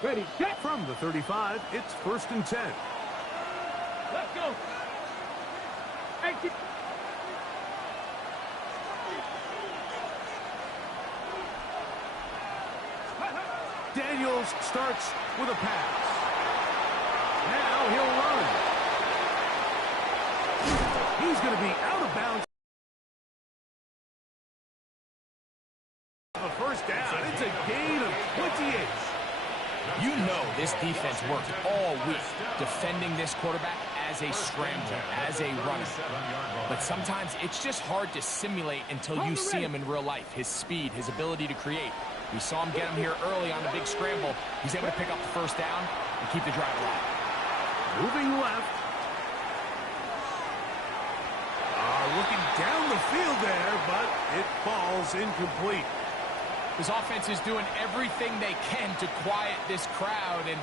Ready, set. From the 35, it's 1st and 10. Let's go. Exit. Daniels starts with a pass. Now he'll run. He's going to be out of bounds. The first down. It's a gain of 28. You know this defense worked all week defending this quarterback as a scrambler, as a runner. But sometimes it's just hard to simulate until you see him in real life. His speed, his ability to create. We saw him get him here early on the big scramble. He's able to pick up the first down and keep the drive alive. Moving left. Looking down the field there, but it falls incomplete. This offense is doing everything they can to quiet this crowd, and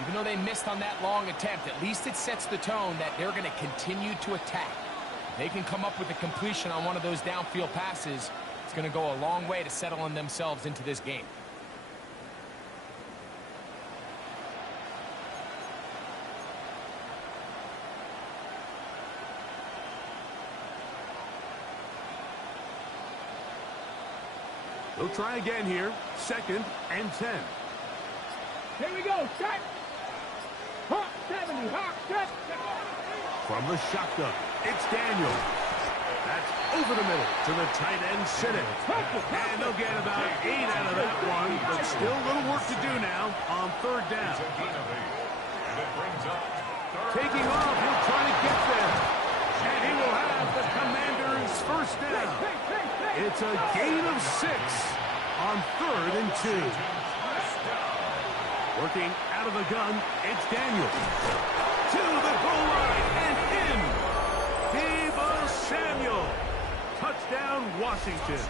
even though they missed on that long attempt, at least it sets the tone that they're going to continue to attack. If they can come up with a completion on one of those downfield passes, it's going to go a long way to settling themselves into this game. They'll try again here. 2nd and 10. Here we go. Set. Hot 70. Hot set. From the shotgun, it's Daniels. That's over the middle to the tight end, Sinnott. And they'll get about 8 out of that one, but still a little work to do now on 3rd down. Taking off, he'll try to get there. And he will have the Commanders' first down. It's a gain of 6 on 3rd and 2. Working out of the gun, it's Daniels. To the goal line and in. Deebo Samuel. Touchdown, Washington.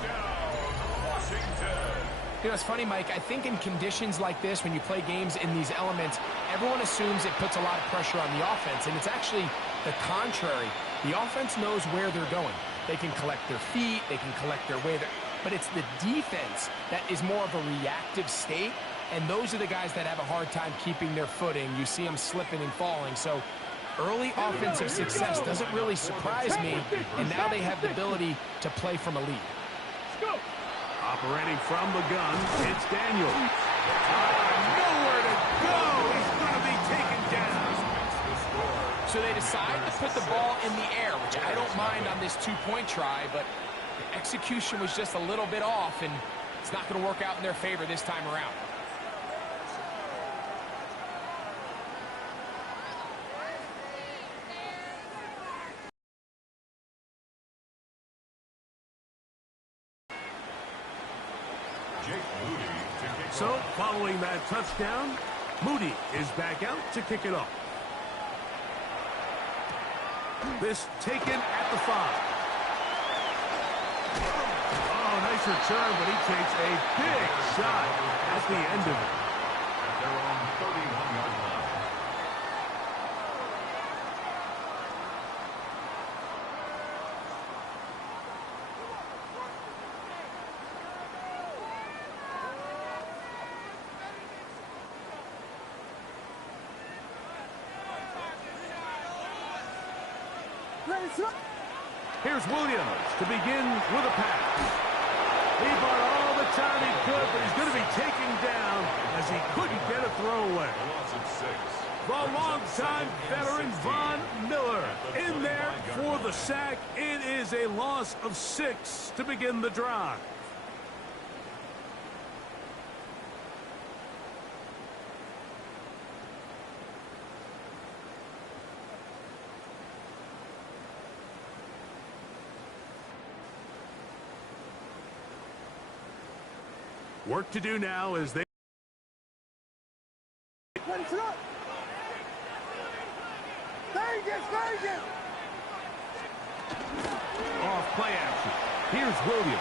You know, it's funny, Mike. I think in conditions like this, when you play games in these elements, everyone assumes it puts a lot of pressure on the offense, and it's actually the contrary. The offense knows where they're going. They can collect their feet, they can collect their way, but it's the defense that is more of a reactive state, and those are the guys that have a hard time keeping their footing. You see them slipping and falling, so early offensive success doesn't really surprise me, and now they have the ability to play from a lead. Operating from the gun, it's Daniels. Nowhere to go. He's going to be taken down. So they decide to put the ball in the air, which I don't mind on this 2-point try, but the execution was just a little bit off, and it's not going to work out in their favor this time around. So, following that touchdown, Moody is back out to kick it off. This taken at the 5. Oh, nice return, but he takes a big shot at the end of it. At their own 31-yard line. Here's Williams to begin with a pass. He bought all the time he could, but he's going to be taken down as he couldn't get a throwaway. The longtime veteran Von Miller in there for the sack. It is a loss of 6 to begin the drive. Work to do now as they... Off play action. Here's Williams.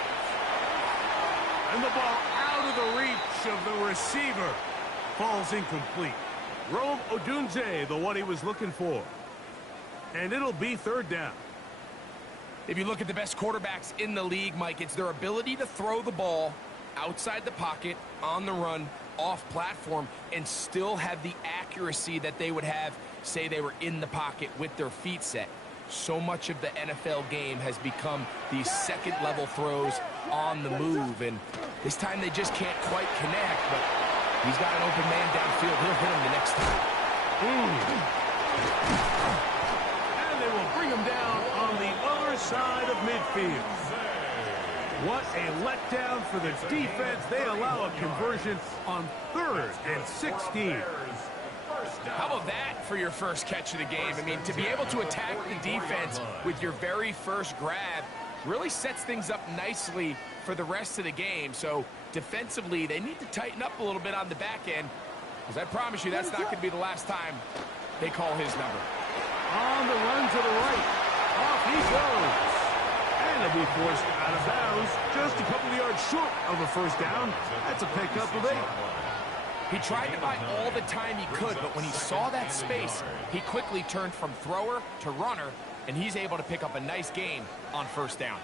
And the ball out of the reach of the receiver. Falls incomplete. Rome Odunze, the one he was looking for. And it'll be 3rd down. If you look at the best quarterbacks in the league, Mike, it's their ability to throw the ball outside the pocket, on the run, off platform and still have the accuracy that they would have, say they were in the pocket with their feet set. So much of the NFL game has become these second-level throws on the move, and this time they just can't quite connect, but he's got an open man downfield. He'll hit him the next time. And they will bring him down on the other side of midfield. What a letdown for the defense. They allow a conversion on 3rd and 16. How about that for your first catch of the game? I mean, to be able to attack the defense with your very first grab really sets things up nicely for the rest of the game. So defensively, they need to tighten up a little bit on the back end, because I promise you that's not going to be the last time they call his number. On the run to the right. Off he goes. And he'll be forced out of bounds just a couple of yards short of a first down. That's a pickup of 8. He tried to buy all the time he could, but when he saw that space, he quickly turned from thrower to runner, and he's able to pick up a nice gain on first down.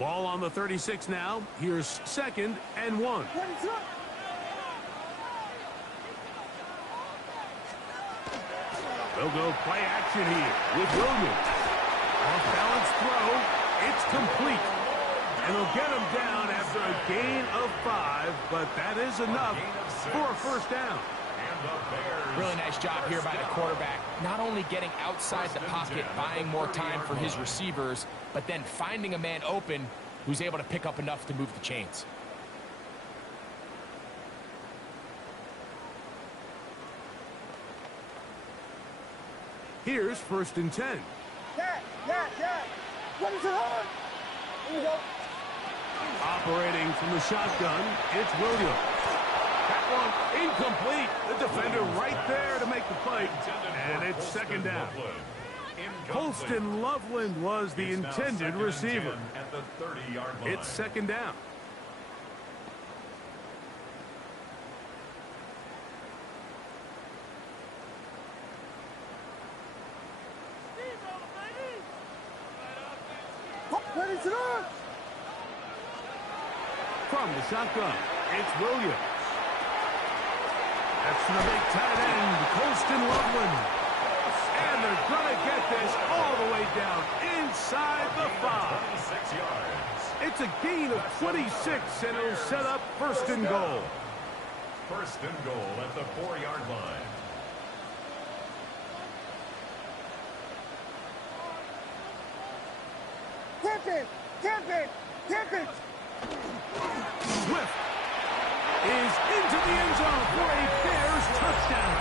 Ball on the 36 now. Here's 2nd and 1. They'll go play action here with Williams. Off-balance throw. It's complete. And they'll get him down after a gain of 5, but that is enough for a first down. Really nice job here by the quarterback. Not only getting outside the pocket, buying more time for his receivers, but then finding a man open who's able to pick up enough to move the chains. Here's 1st and 10. What is it on? Here we go. Operating from the shotgun, it's Williams. That one incomplete. The defender right there to make the play. And it's 2nd down. Colston Loveland was the intended receiver. It's 2nd down. What is it on? From the shotgun, it's Williams. That's the big tight end, Colston Loveland. And they're going to get this all the way down inside the 5. It's a gain of 26, and it'll set up 1st and goal. 1st and goal at the 4-yard line. Tip it! Swift is into the end zone for a Bears touchdown.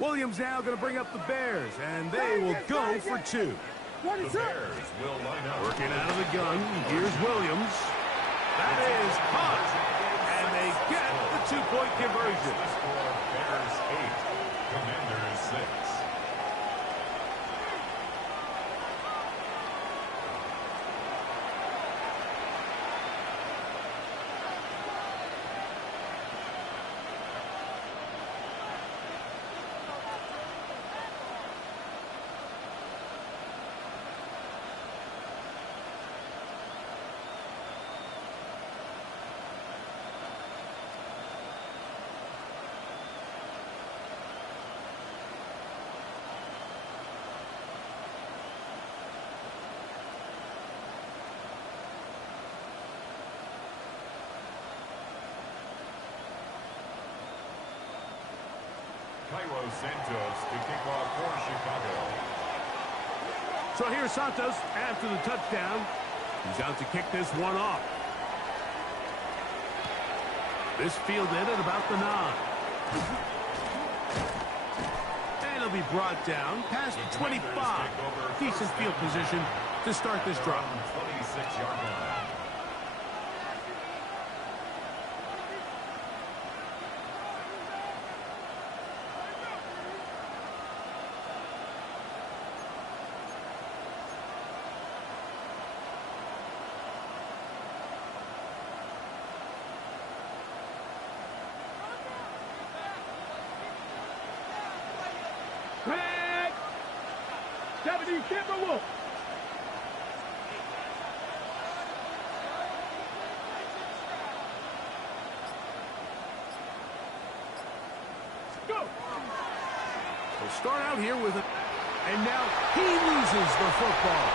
Williams now going to bring up the Bears, and they will go for 2. What The is it? Bears will line up. Working out of the gun, here's Williams. That is caught, and they get the 2-point conversion. The score, Bears 8, Commanders 6. Cairo Santos to kick off for Chicago. So here's Santos after the touchdown. He's out to kick this one off. This fielded at about the 9. And it'll be brought down past the 25. Decent field position to start this drive. 26-yard line. 70, Timberwolves. Go. We'll start out here with it. And now he loses the football.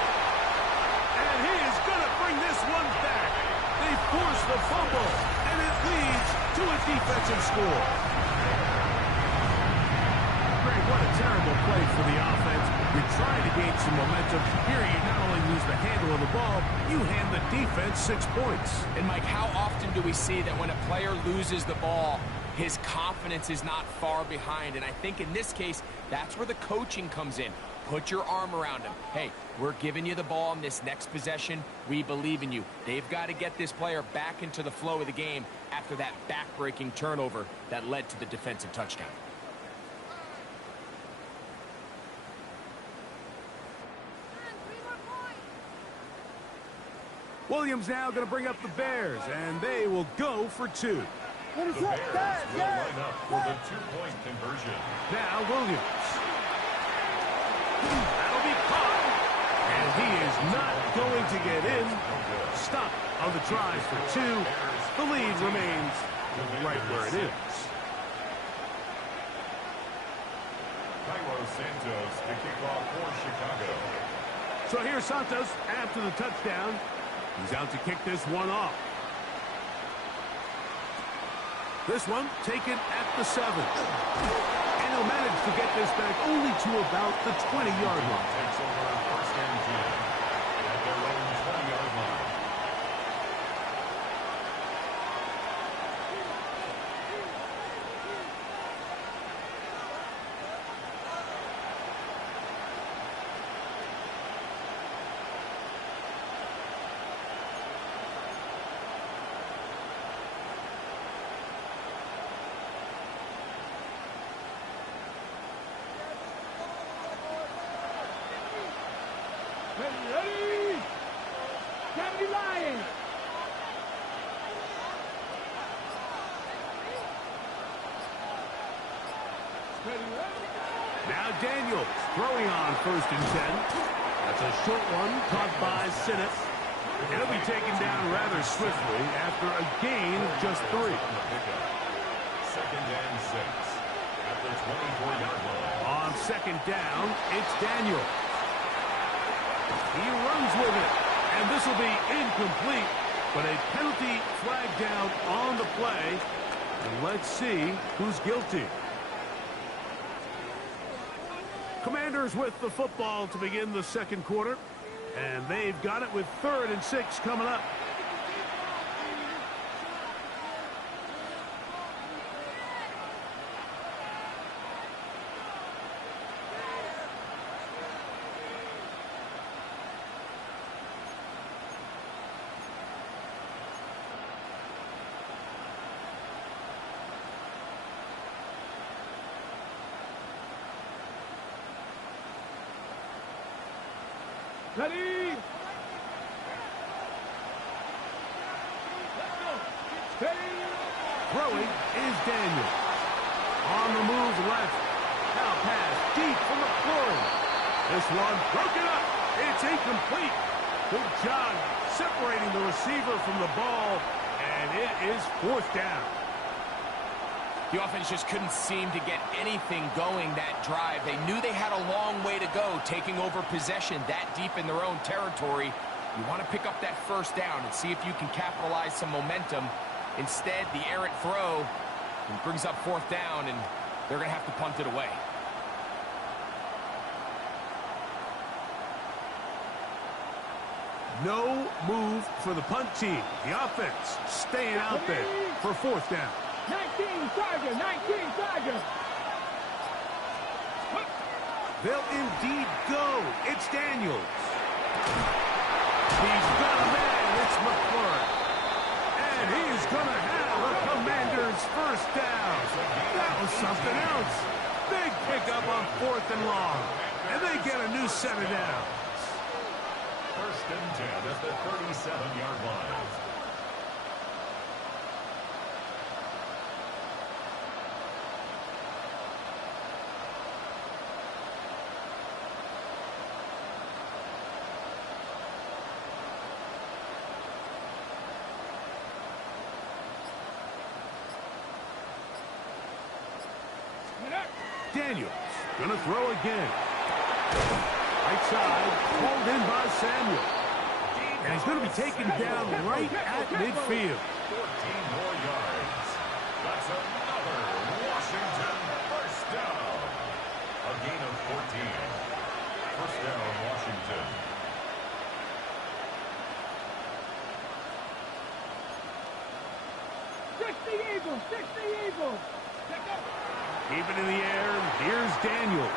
And he is going to bring this one back. They force the fumble, and it leads to a defensive score. Great, what a terrible play for the offense. You're trying to gain some momentum. Here you not only lose the handle of the ball, you hand the defense 6 points. And Mike, how often do we see that when a player loses the ball, his confidence is not far behind? And I think in this case, that's where the coaching comes in. Put your arm around him. Hey, we're giving you the ball in this next possession. We believe in you. They've got to get this player back into the flow of the game after that back-breaking turnover that led to the defensive touchdown. Williams now going to bring up the Bears, and they will go for 2. The Bears will line up for the 2-point conversion. Now Williams. That'll be caught. And he is not going to get in. Stop on the try for 2. The lead remains right where it is. Santos to kick off for Chicago. So here's Santos after the touchdown. He's out to kick this one off. This one taken at the 7. And he'll manage to get this back only to about the 20-yard line. Takes over first and 10 at their own 20-yard line. Ready? 70 Lions. Now Daniels throwing on first and 10. That's a short one caught by Sinnott. It'll be taken down rather swiftly after a gain of just 3. Second and 6 at the 24-yard line. On second down, it's Daniels. He runs with it, and this will be incomplete, but a penalty flag down on the play. And let's see who's guilty. Commanders with the football to begin the second quarter, and they've got it with 3rd and 6 coming up. Ready? Throwing is Daniels. On the move left. Now pass deep from McLaurin. This one broken up. It's incomplete. Good job separating the receiver from the ball, and it is 4th down. The offense just couldn't seem to get anything going that drive. They knew they had a long way to go, taking over possession that deep in their own territory. You want to pick up that first down and see if you can capitalize some momentum. Instead, the errant throw brings up 4th down, and they're going to have to punt it away. No move for the punt team. The offense staying out there for 4th down. 19 Tiger, 19 Tiger. They'll indeed go. It's Daniels. He's got a man. It's McLaurin. And he's going to have a Commander's first down. That was something else. Big pickup on 4th and long. And they get a new set of downs. First and 10 at the 37-yard line. Daniels. Gonna throw again. Right side, pulled in by Samuel. And he's going to be taken down right at midfield. 14 more yards. That's another Washington first down. A gain of 14. First down, Washington. Six the Eagles. Keep it in the air. Here's Daniels.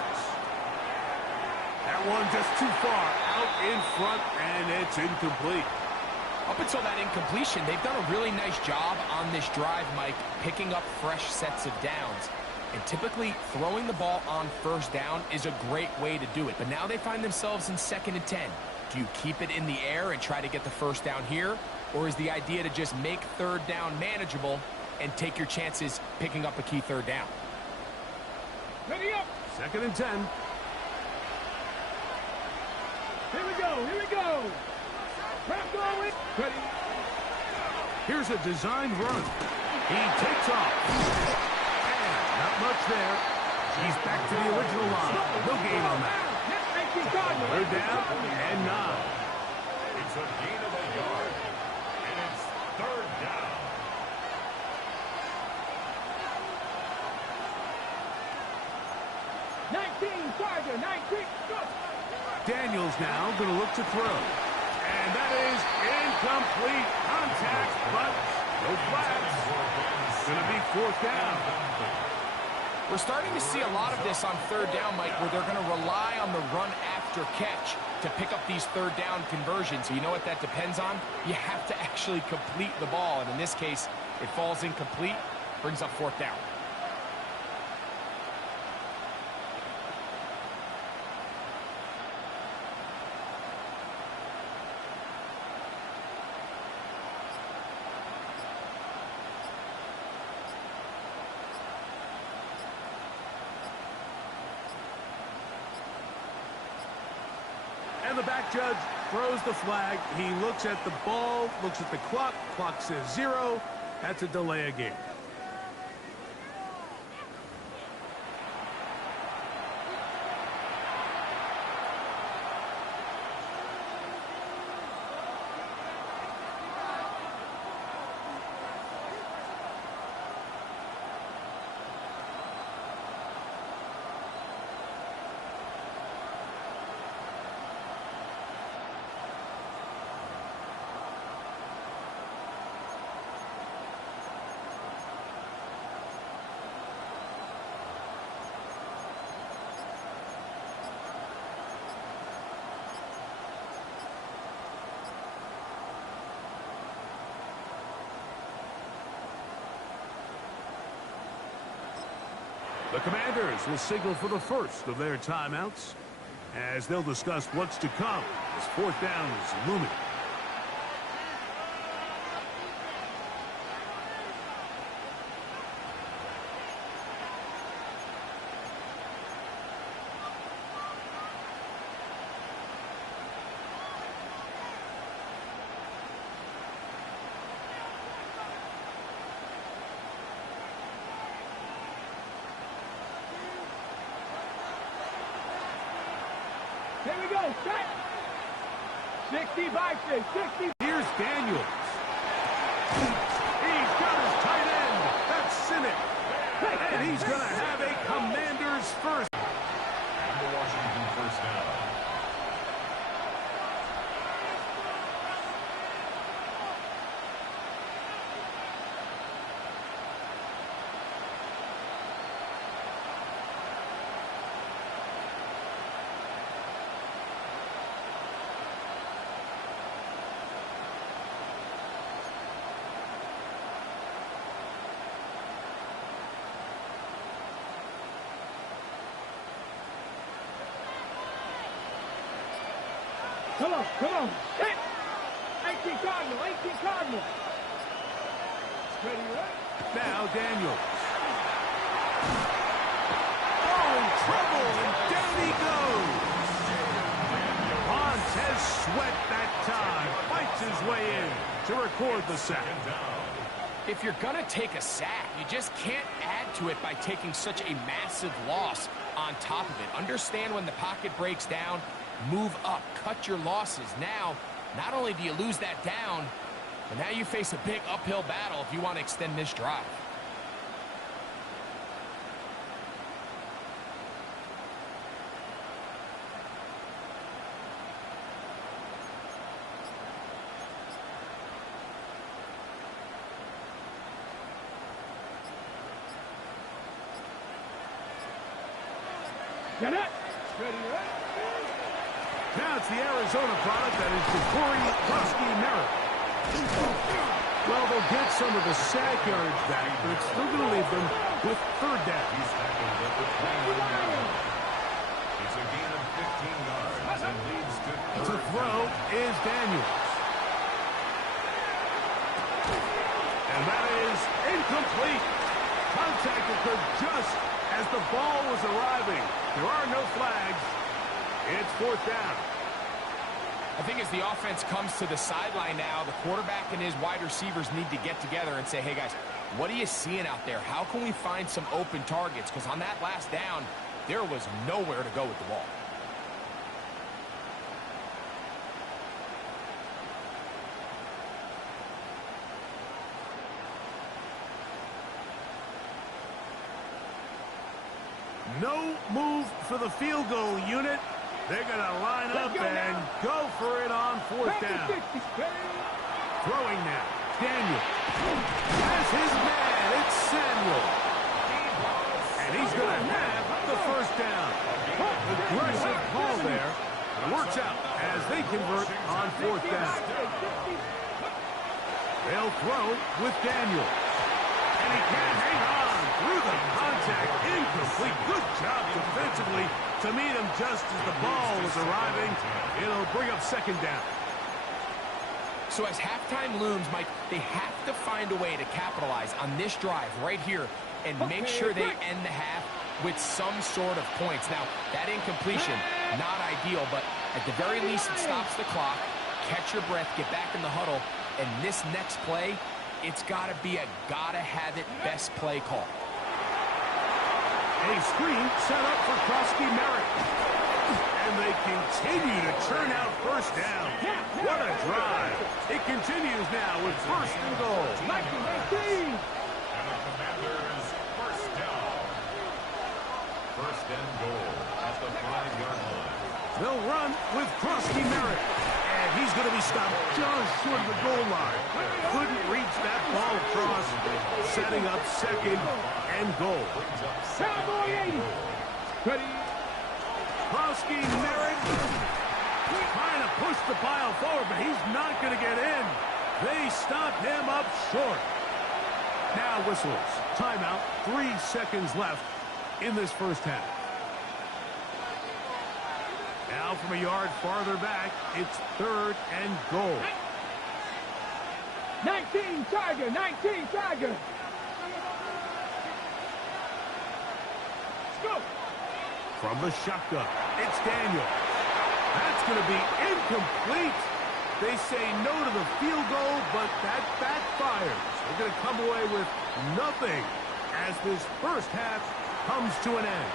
That one just too far out in front, and it's incomplete. Up until that incompletion, they've done a really nice job on this drive, Mike, picking up fresh sets of downs. And typically, throwing the ball on first down is a great way to do it. But now they find themselves in 2nd and 10. Do you keep it in the air and try to get the first down here? Or is the idea to just make 3rd down manageable and take your chances picking up a key 3rd down? Ready up. 2nd and 10. Here we go. Crowd going. Ready. Here's a designed run. He takes off. And not much there. He's back to the original line. No gain on that. 3rd down and 9. It's a gain of a yard. And it's 3rd down. Daniels now going to look to throw. And that is incomplete. Contact, but no flags. It's going to be 4th down. We're starting to see a lot of this on 3rd down, Mike, where they're going to rely on the run after catch to pick up these 3rd down conversions. So you know what that depends on? You have to actually complete the ball. And in this case, it falls incomplete, brings up 4th down. And the back judge throws the flag. He looks at the ball, looks at the clock. Clock says 0. That's a delay of game. The Commanders will signal for the first of their timeouts as they'll discuss what's to come as 4th down is looming. Here we go, set. 65, 60. Here's Daniels. He's got his tight end. That's Sinnott. And he's going to have a Commanders first. And the Washington first down. Come on. Hit. 18 Cardinal. Ready, right? Now Daniels. Oh, in trouble, and down he goes. Montez Sweat that time fights his way in to record the sack. If you're going to take a sack, you just can't add to it by taking such a massive loss on top of it. Understand when the pocket breaks down, move up, cut your losses. Now, not only do you lose that down, but now you face a big uphill battle if you want to extend this drive. Get it. Ready, Now it's the Arizona product that is the Corey Merritt. Well, they'll get some of the sack yards back, but it's still going to leave them with third down. He's tackled at the 21-yard line. It's a gain of 15 yards and leads to To third throw down. is Daniels. And that is incomplete. Contact occurred just as the ball was arriving. There are no flags. It's fourth down. I think as the offense comes to the sideline now, the quarterback and his wide receivers need to get together and say, hey, guys, what are you seeing out there? How can we find some open targets? Because on that last down, there was nowhere to go with the ball. No move for the field goal unit. They're going to line up and go for it on fourth down. Throwing now. Daniel has his man. It's Samuel. And he's going to have the first down. Aggressive call there. It works out as they convert on fourth down. They'll throw with Daniel. And he can't hang on through the contact. Incomplete. Good job defensively to meet him just as the ball was arriving. It'll bring up second down. So as halftime looms, Mike, they have to find a way to capitalize on this drive right here and make sure they end the half with some sort of points. Now, that incompletion, not ideal, but at the very least it stops the clock. Catch your breath, get back in the huddle, and this next play, it's got to be a gotta-have-it best play call. A screen set up for Merritt. And they continue to churn out first down. What a drive. It continues now with first and goal. And the Commanders first down. First and goal at the 5-yard line. They'll run with Merritt. And he's going to be stopped just short of the goal line. Couldn't reach that ball across, setting up second and goal. Merritt trying to push the pile forward, but he's not going to get in. They stop him up short. Now whistles. Timeout. 3 seconds left in this first half. Now from a yard farther back, it's third and goal. 19 Tiger, 19 Tiger. Let's go. From the shotgun, it's Daniel. That's going to be incomplete. They say no to the field goal, but that backfires. They're going to come away with nothing as this first half comes to an end.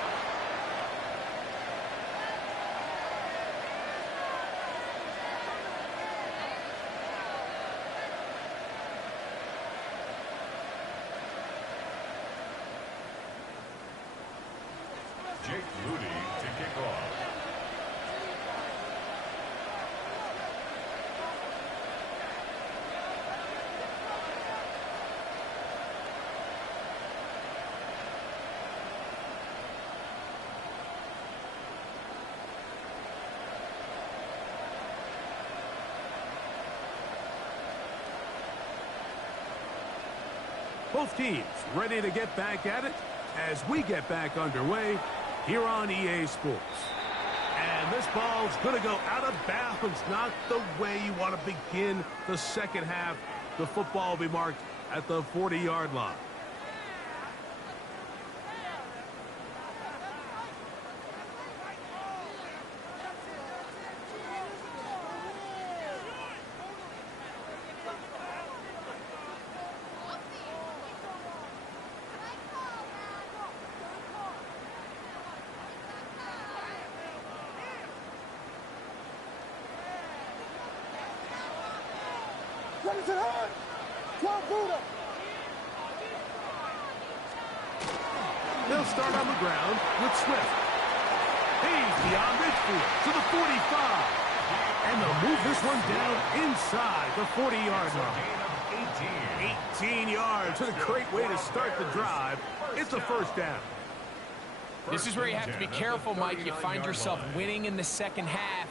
Jake Moody to kick off. Both teams ready to get back at it as we get back underway here on EA Sports. And this ball's going to go out of bounds, not the way you want to begin the second half. The football will be marked at the 40-yard line. They'll start on the ground with Swift. He's beyond midfield to the 45. And they'll move this one down inside the 40-yard line. 18 yards. What a great way to start the drive. It's a first down. This is where you have to be careful, Mike. You find yourself winning in the second half.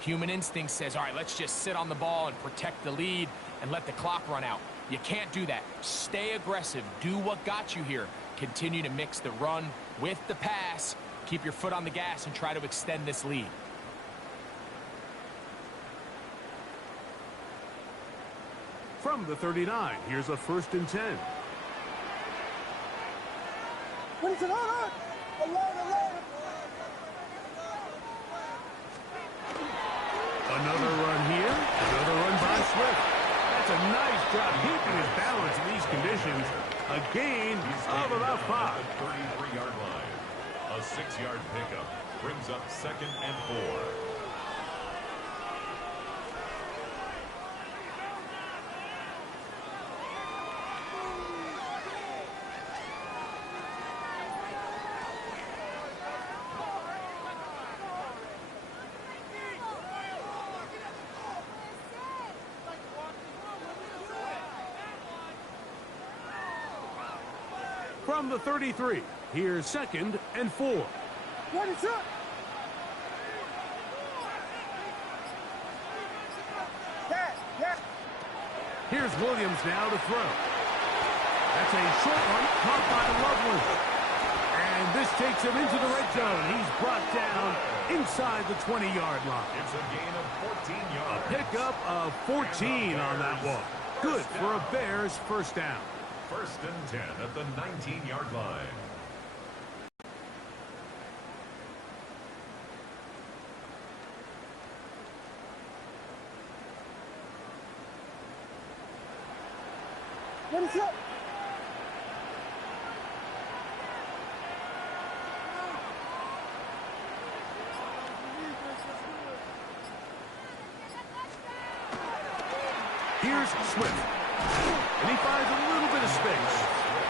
Human instinct says, all right, let's just sit on the ball and protect the lead and let the clock run out. You can't do that. Stay aggressive. Do what got you here. Continue to mix the run with the pass. Keep your foot on the gas and try to extend this lead. From the 39, here's a 1st and 10. Another run here. Another run by Swift. That's a nice job keeping his balance in these conditions. A gain of about 5. The 33-yard line. A 6-yard pickup brings up 2nd and 4. From the 33, here's 2nd and 4. Here's Williams now to throw. That's a short one caught by Loveland. And this takes him into the red zone. He's brought down inside the 20-yard line. It's a gain of 14 yards. A pickup of 14 on that one. Good for a Bears first down. 1st and 10 at the 19-yard line. Here's Swift. And he finds a little bit of space.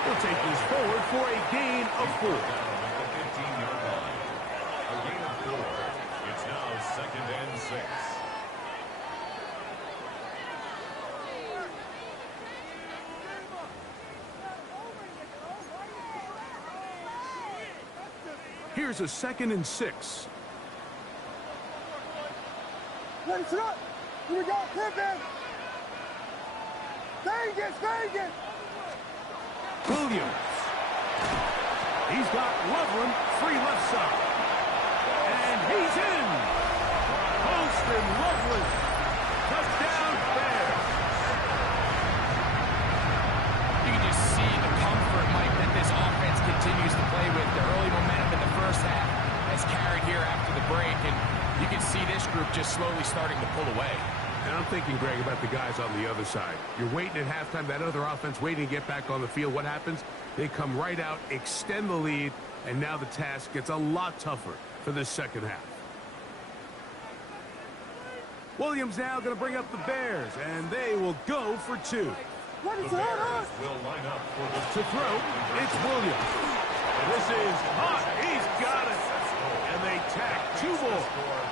He'll take this forward for a gain of 4. At the 15-yard line. A gain of 4. It's now 2nd and 6. Here's a 2nd and 6. Here we go, Pippin! Vegas! Williams. He's got Loveland free left side. And he's in. Holston Loveland. Touchdown Bears. You can just see the comfort, Mike, that this offense continues to play with. The early momentum in the first half has carried here after the break, and you can see this group just slowly starting to pull away. And I'm thinking, Greg, about the guys on the other side. You're waiting at halftime, that other offense waiting to get back on the field. What happens? They come right out, extend the lead, and now the task gets a lot tougher for this second half. Williams now going to bring up the Bears, and they will go for 2. The Bears will line up for the To throw, it's Williams. And this is hot. He's got it. And they tack 2 more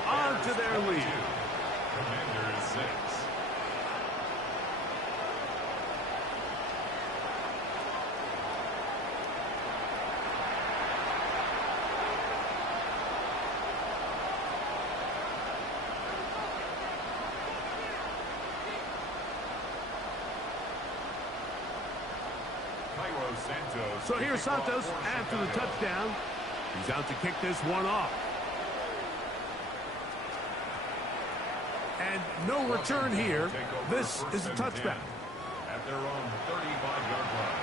onto their lead. Commanders 6. So here's Santos after the touchdown. He's out to kick this one off. And no return here. This is a touchback. At their own 35-yard line.